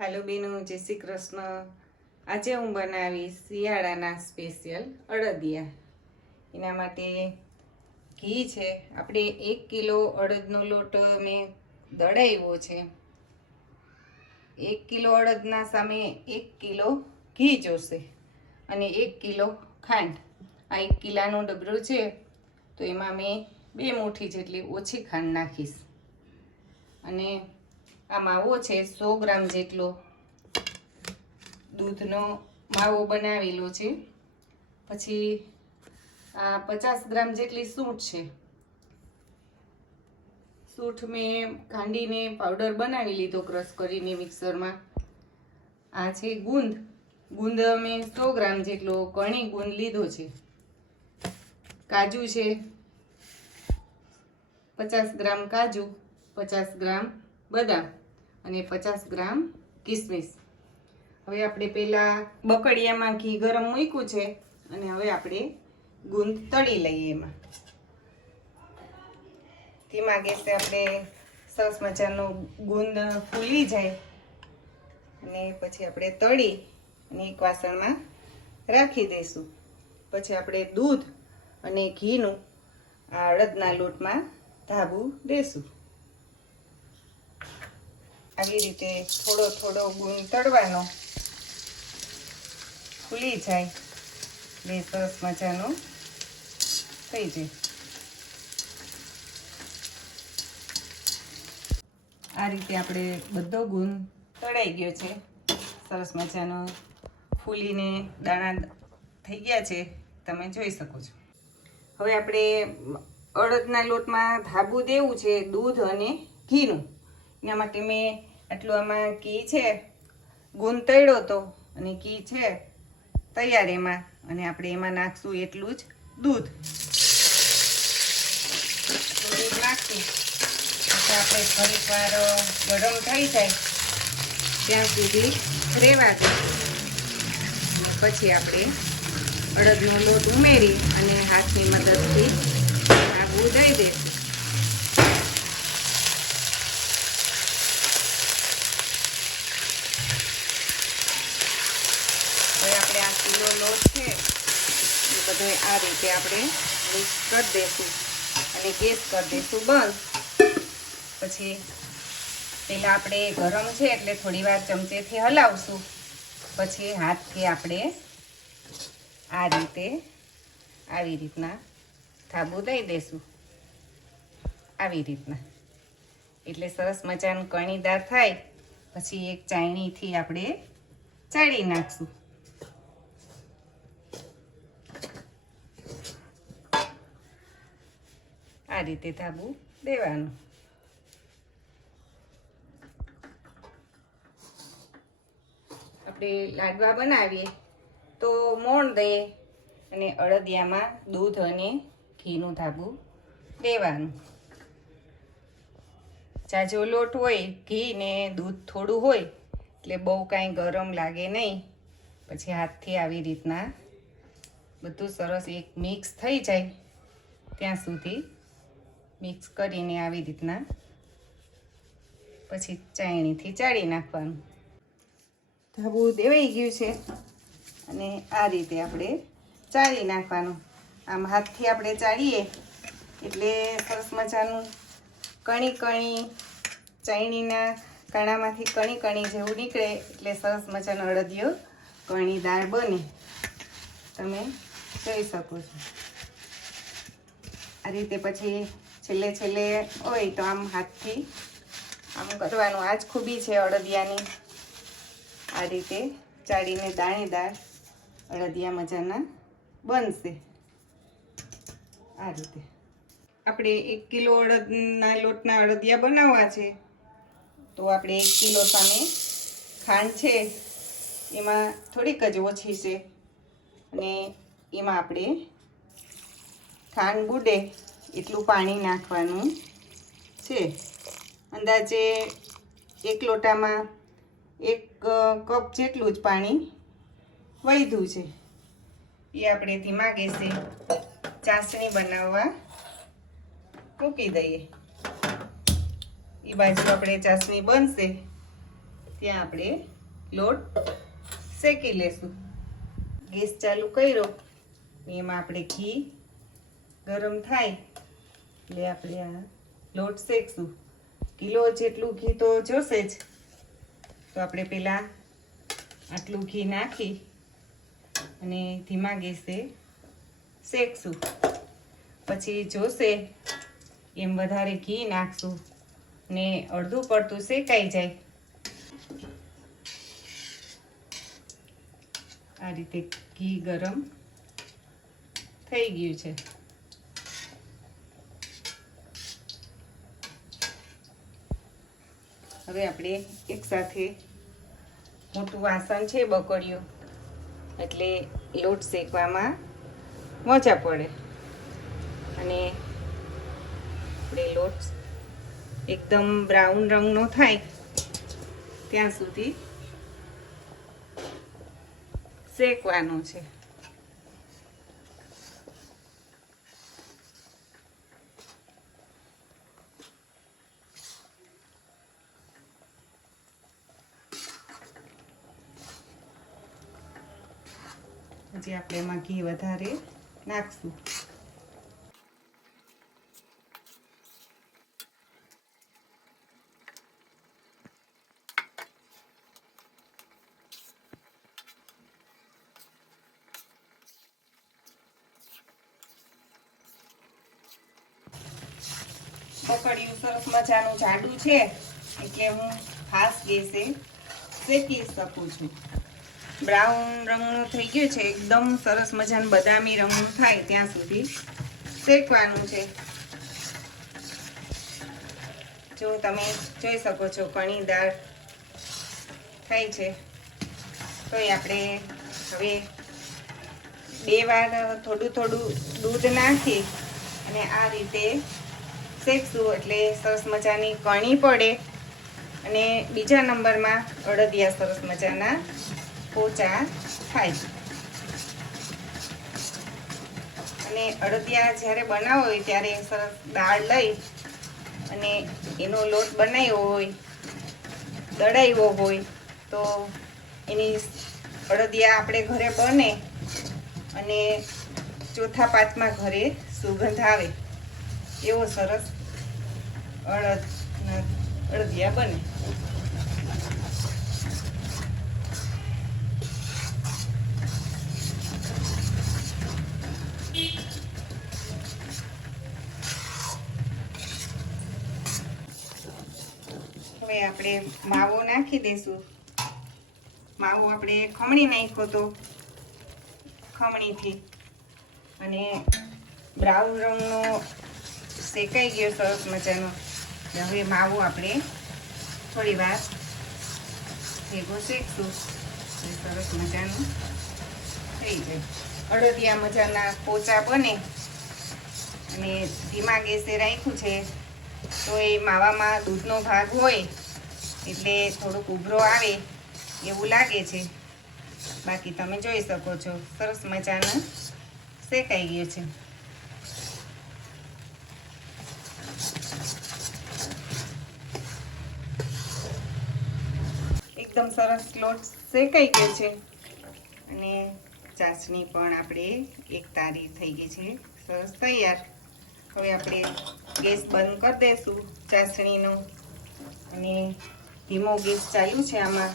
હાલો બેનો જય શ્રી કૃષ્ણ. આજે હું બનાવીશ શિયાળાના સ્પેશિયલ અડદિયા. એના માટે ઘી છે. આપણે એક કિલો અડદનો લોટ મેં દળાવ્યો છે. એક કિલો અડદના સામે એક કિલો ઘી જોશે અને એક કિલો ખાંડ. આ એક કિલાનું ડબરું છે, તો એમાં મેં બે મુઠ્ઠી જેટલી ઓછી ખાંડ નાખીશ. અને આ માવો છે, સો ગ્રામ જેટલો દૂધનો માવો બનાવેલો છે. પછી આ પચાસ ગ્રામ જેટલી સૂંઠ છે. સૂંઠ મેં ખાંડીને પાવડર બનાવી લીધો, ક્રશ કરીને મિક્સરમાં. આ છે ગુંદ. ગુંદ મેં સો ગ્રામ જેટલો કણી ગુંદ લીધો છે. કાજુ છે પચાસ ગ્રામ કાજુ, પચાસ ગ્રામ બદામ. અને પચાસ ગ્રામ કિસમિસ. હવે આપણે પહેલાં બકડિયામાં ઘી ગરમ મૂક્યું છે અને હવે આપણે ગુંદ તળી લઈએ એમાં. ધીમા ગેસે આપણે સરસ મજાનો ગુંદ ફૂલી જાય. અને પછી આપણે તળી અને એક વાસણમાં રાખી દઈશું. પછી આપણે દૂધ અને ઘીનું આ અડદના લોટમાં ધાબું દેશું. આવી રીતે થોડો થોડો ગુણ તળવાનો ફૂલી જાય. બે સરસ મજાનો થઈ જાય. આ રીતે આપણે બધો ગુણ તળાઈ ગયો છે. સરસ મજાનો ફૂલીને દાણા થઈ ગયા છે. તમે જોઈ શકો છો. હવે આપણે અડદના લોટમાં ધાબુ દેવું છે, દૂધ અને ઘીનું. એના માટે મેં આટલું આમાં કી છે? ગૂંતળ્યો હતો અને કી છે તૈયાર એમાં. અને આપણે એમાં નાખશું એટલું જ દૂધ. દૂધ પછી આપણે ફરી વાર ગરમ થઈ જાય ત્યાં સુધી રહેવા દે પછી આપણે અડદનો લોટ ઉમેરી અને હાથની મદદથી આવું દઈ દઈશું હવે આપણે આ કિલો લોટ છે એ બધો આ રીતે આપણે મિક્સ કરી દઈશું અને ગેસ કરી દઈશું બંધ. પછી પહેલાં આપણે ગરમ છે એટલે થોડી વાર ચમચેથી હલાવશું. પછી હાથથી આપણે આ રીતે આવી રીતના થાબુ દઈ દઈશું આવી રીતના. એટલે સરસ મજાનું કણીદાર થાય. પછી એક ચાયણીથી આપણે ચાળી નાખશું. આ રીતે ધાબુ દેવાનું. આપણે લાડવા બનાવીએ તો મોણ દઈએ અને અડદિયામાં દૂધ અને ઘીનું ધાબુ દેવાનું. જાજો લોટ હોય, ઘી ને દૂધ થોડું હોય, એટલે બહુ કાંઈ ગરમ લાગે નહીં. પછી હાથથી આવી રીતના બધું સરસ એક મિક્સ થઈ જાય ત્યાં સુધી મિક્સ કરીને આવી રીતના. પછી ચાયણીથી ચાળી નાખવાનું. ધાબુ દેવાઈ ગયું છે અને આ રીતે આપણે ચાળી નાખવાનું. આમ હાથથી આપણે ચાળીએ એટલે સરસ મજાનું કણી કણી ચાયણીના કાણામાંથી કણી કણી જેવું નીકળે એટલે સરસ મજાનો અડદિયો કણીદાર બને. તમે જોઈ શકો છો. આ રીતે પછી છેલ્લે છેલ્લે હોય તો આમ હાથથી આમ કરવાનું. આ જ ખૂબી છે અડદિયાની. આ રીતે ચાળીને દાણેદાર અડદિયા મજાના બનશે. આ રીતે. આપણે એક કિલો અડદના લોટના અડદિયા બનાવવા છે. તો આપણે એક કિલો સામે ખાંડ છે. એમાં થોડીક જ ઓછી છે. અને એમાં આપણે ખાંડ બુડે. એટલું પાણી નાખવાનું છે. અંદાજે એક લોટામાં એક કપ જેટલું જ પાણી વધ્યું છે. એ આપણે ધીમા ગેસે ચાસણી બનાવવા મૂકી દઈએ. એ બાજુ આપણે ચાસણી બનશે. ત્યાં આપણે લોટ શેકી લેશું. ગેસ ચાલુ કર્યો. એમાં આપણે ઘી ગરમ થાય. એટલે આપણે આ લોટ શેકશું. કિલો જેટલું ઘી તો જોશે જ. તો આપણે પહેલાં આટલું ઘી નાખી અને ધીમા ગેસે શેકશું. પછી જોશે એમ વધારે ઘી નાખશું ને અડધું પડતું શેકાઈ જાય. આ રીતે ઘી ગરમ થઈ ગયું છે. હવે આપણે એકસાથે મોટું વાસણ છે બકડિયું એટલે લોટ શેકવામાં મજા પડે. અને આપણે લોટ એકદમ બ્રાઉન રંગનો થાય ત્યાં સુધી શેકવાનો છે. પછી આપણે એમાં ઘી વધારે નાખશું. પકડ્યું સરસ મજાનું જાડું છે, એટલે હું ખાસ ગેસે શેકી શકું છું. બ્રાઉન રંગનું થઈ ગયું છે, એકદમ સરસ મજાનું બદામી રંગનું થાય ત્યાં સુધી. શેકવાનું છે. જો તમે જોઈ શકો છો, કણી દાળ થાય છે. તો આપણે હવે બે વાર થોડું થોડું દૂધ નાખી અને આ રીતે શેકશું એટલે સરસ મજાની કણી પડે. અને બીજા નંબરમાં અડદિયા સરસ મજાના પોચા થાય અને અડદિયા જ્યારે બનાવો હોય ત્યારે સરસ દાળ લઈ અને એનો લોટ બનાવ્યો હોય, દળાવ્યો હોય, તો એની અડદિયા આપણે ઘરે બને અને ચોથા પાંચમા ઘરે સુગંધ આવે. એવો સરસ અડદ અડદિયા બને. હવે આપણે માવો નાખી દઈશું. માવો આપણે ખમણી નાખ્યો તો, ખમણીથી. અને બ્રાઉન રંગનો શેકાઈ ગયો સરસ મજાનો. હવે માવો આપણે થોડી વાર ભેગો શેકશું. સરસ મજાનું થઈ જાય. અડદિયા મજાના પોચા બને. અને ધીમા ગેસે રાખ્યું છે, તો એ માવામાં દૂધનો ભાગ હોય એટલે થોડુંક ઉભરો આવે એવું લાગે છે. બાકી તમે જોઈ શકો છો, સરસ મજાનું શેકાઈ ગયું છે. એકદમ સરસ લોટ શેકાઈ ગયો છે. અને ચાસણી પણ આપણે એક તારી થઈ ગઈ છે. સરસ તૈયાર. હવે આપણે ગેસ બંધ કરી દઈશું ચાસણીનો. અને ધીમો ગેસ ચાલ્યું છે આમાં.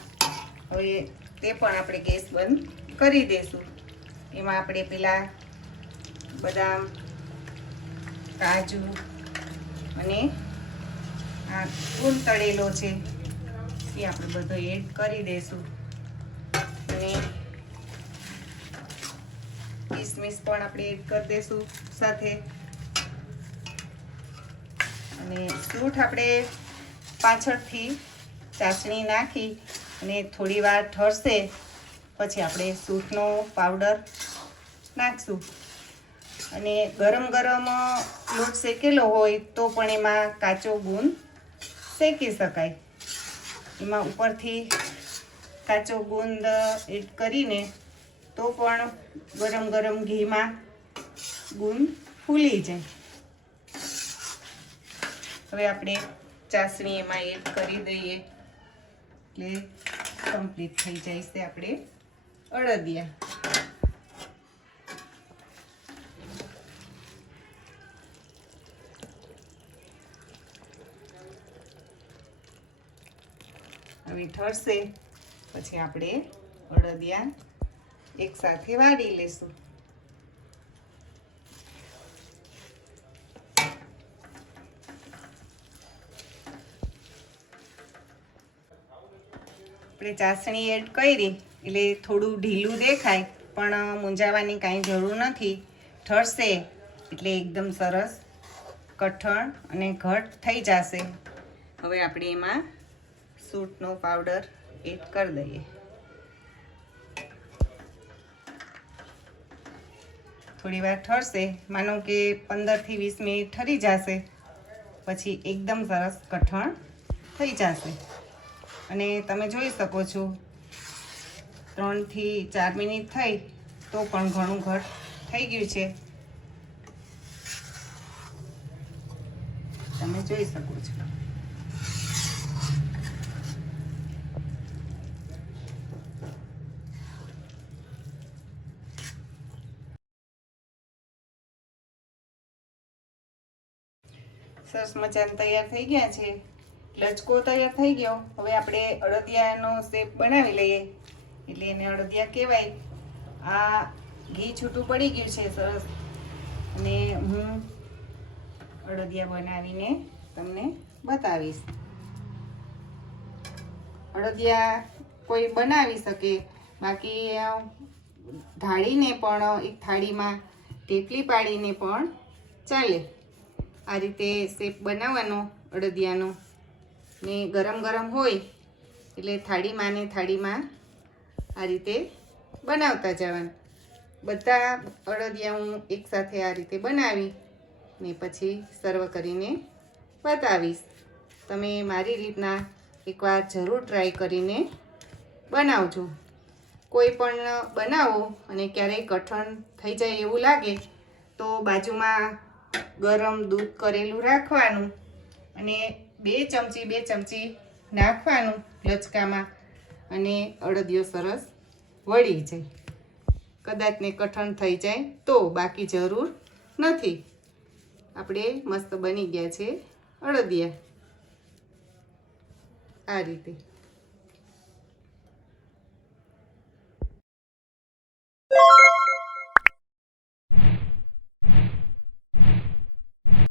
હવે તે પણ આપણે ગેસ બંધ કરી દઈશું એમાં આપણે પેલા બદામ, કાજુ અને આ ફૂલ તળેલો છે એ આપણે બધો એડ કરી દઈશું અને કિસમિસ પણ આપણે એડ કરી દઈશું સાથે. અને સૂઠ આપણે પાછળથી ચાસણી નાખી અને થોડી વાર ઠરશે, પછી આપણે સૂટનો પાવડર નાખશું. અને ગરમ ગરમ લોટ શેકેલો હોય તો પણ એમાં કાચો ગુંદ શેકી શકાય. એમાં ઉપરથી કાચો ગુંદ એડ કરીને તો પણ ગરમ ગરમ ઘીમાં ગુંદ ફૂલી જાય. હવે આપણે ચાસણી એમાં એડ કરી દઈએ. એટલે કમ્પ્લીટ થઈ જાય છે આપણે અડદિયા. હવે ઠરશે. પછી આપણે અડદિયા એકસાથે વાળી લેશું. આપણે ચાસણી એડ કરી, એટલે થોડું ઢીલું દેખાય, પણ મૂંઝાવાની કાંઈ જરૂર નથી. ઠરશે, એટલે એકદમ સરસ, કઠણ અને ઘટ થઈ જશે. હવે આપણે એમાં સૂટનો પાવડર એડ કરી દઈએ. થોડી વાર ઠરશે, માનો કે પંદરથી વીસ મિનિટ ઠરી જશે, પછી એકદમ સરસ કઠણ થઈ જશે. અને તમે જોઈ શકો છો. ત્રણથી ચાર મિનિટ થઈ તો પણ ઘણું ઘટ થઈ ગયું છે. તમે જોઈ શકો છો. સરસ મજાને તૈયાર થઈ ગયા છે. લચકો તૈયાર થઈ ગયો. હવે આપણે અડદિયાનો શેપ બનાવી લઈએ. એટલે એને અડદિયા કહેવાય. આ ઘી છૂટું પડી ગયું છે, સરસ. અને હું અડદિયા બનાવીને તમને બતાવીશ. અડદિયા કોઈ બનાવી શકે. બાકી ઢાળીને પણ, એક થાળીમાં ટેકલી પાડીને પણ ચાલે. આ રીતે શેપ બનાવવાનો અડદિયાનો. ને ગરમ ગરમ હોય, એટલે થાળીમાં ને થાળીમાં આ રીતે બનાવતા જવાનું. બધા અડદિયા હું એકસાથે આ રીતે બનાવી ને પછી સર્વ કરીને બતાવીશ. તમે મારી રીતના એકવાર જરૂર ટ્રાય કરીને બનાવજો. કોઈ પણ બનાવો અને ક્યારેય કઠણ થઈ જાય એવું લાગે, તો બાજુમાં ગરમ દૂધ કરેલું રાખવાનું અને બે ચમચી બે ચમચી નાખવાનું લચકામાં અને અડદિયો સરસ વળી જાય. કદાચ ને કઠણ થઈ જાય તો બાકી જરૂર નથી. આપણે મસ્ત બની ગયા છે અડદિયા. આ રીતે.